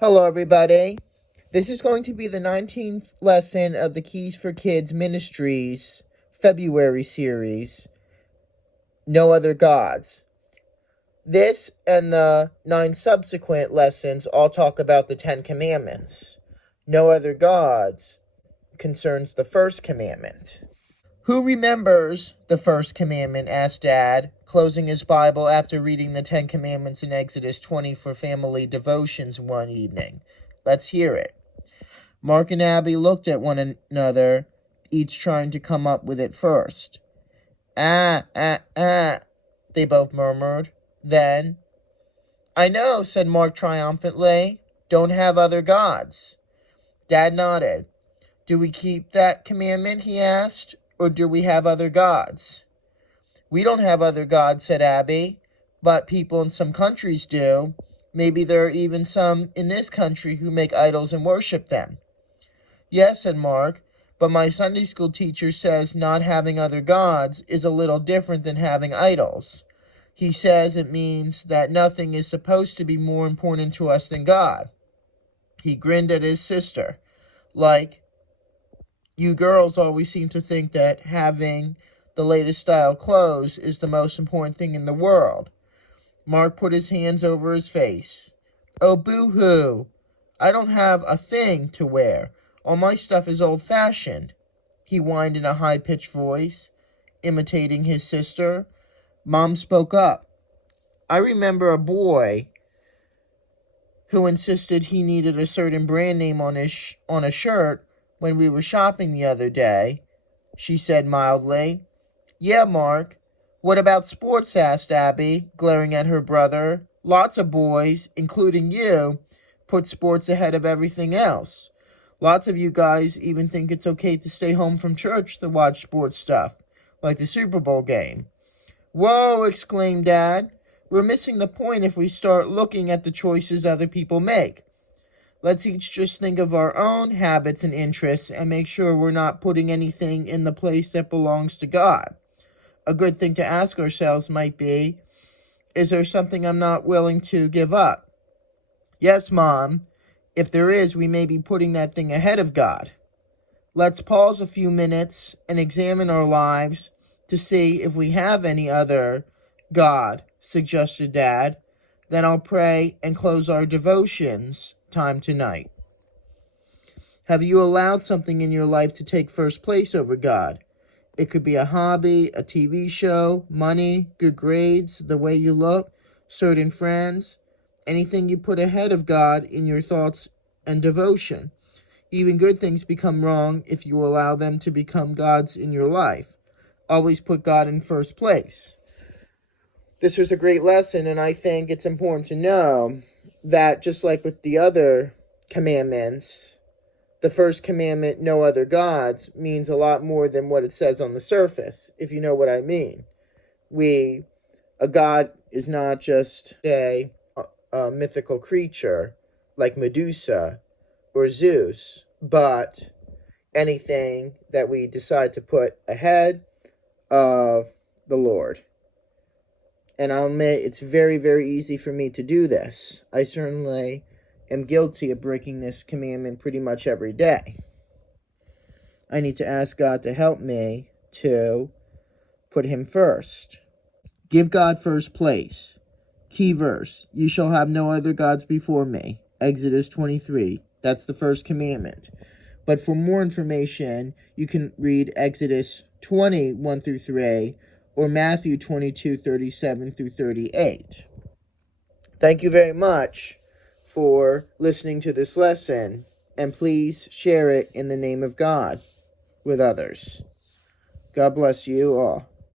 Hello, everybody. This is going to be the 19th lesson of the Kids Ministries February series, No Other Gods. This and the 9 subsequent lessons all talk about the 10 commandments. No other gods concerns the first commandment. Who remembers the first commandment? Asked Dad, closing his Bible after reading the 10 commandments in Exodus 20 for family devotions one evening. Let's hear it. Marc and Abbie looked at one another, each trying to come up with it first. They both murmured. Then, I know, said Marc triumphantly. Don't have other gods. Dad nodded. Do we keep that commandment, he asked, or do we have other gods? We don't have other gods, said Abbie, but people in some countries do. Maybe there are even some in this country who make idols and worship them. Yes, said Marc, but my Sunday school teacher says not having other gods is a little different than having idols. He says it means that nothing is supposed to be more important to us than God. He grinned at his sister, like, you girls always seem to think that having the latest style clothes is the most important thing in the world. Marc put his hands over his face. Oh, boo-hoo. I don't have a thing to wear. All my stuff is old-fashioned, he whined in a high-pitched voice, imitating his sister. Mom spoke up. I remember a boy who insisted he needed a certain brand name on a shirt when we were shopping the other day, she said mildly. Yeah, Marc. What about sports? Asked Abbie, glaring at her brother. Lots of boys, including you, put sports ahead of everything else. Lots of you guys even think it's okay to stay home from church to watch sports stuff, like the Super Bowl game. Whoa, exclaimed Dad. We're missing the point if we start looking at the choices other people make. Let's each just think of our own habits and interests and make sure we're not putting anything in the place that belongs to God. A good thing to ask ourselves might be, is there something I'm not willing to give up? Yes, Mom. If there is, we may be putting that thing ahead of God. Let's pause a few minutes and examine our lives to see if we have any other God, suggested Dad. Then I'll pray and close our devotions time tonight. Have you allowed something in your life to take first place over God? It could be a hobby, a TV show, money, good grades, the way you look, certain friends, anything you put ahead of God in your thoughts and devotion. Even good things become wrong if you allow them to become gods in your life. Always put God in first place. This was a great lesson, and I think it's important to know that just like with the other commandments, the first commandment, no other gods, means a lot more than what it says on the surface, if you know what I mean. A god is not just a mythical creature like Medusa or Zeus, but anything that we decide to put ahead of the Lord. And I'll admit, it's very, very easy for me to do this. I certainly am guilty of breaking this commandment pretty much every day. I need to ask God to help me to put him first. Give God first place. Key verse, you shall have no other gods before me. Exodus 23. That's the first commandment. But for more information, you can read Exodus 20, 1 through 3, or Matthew 22, 37 through 38. Thank you very much for listening to this lesson, and please share it in the name of God with others. God bless you all.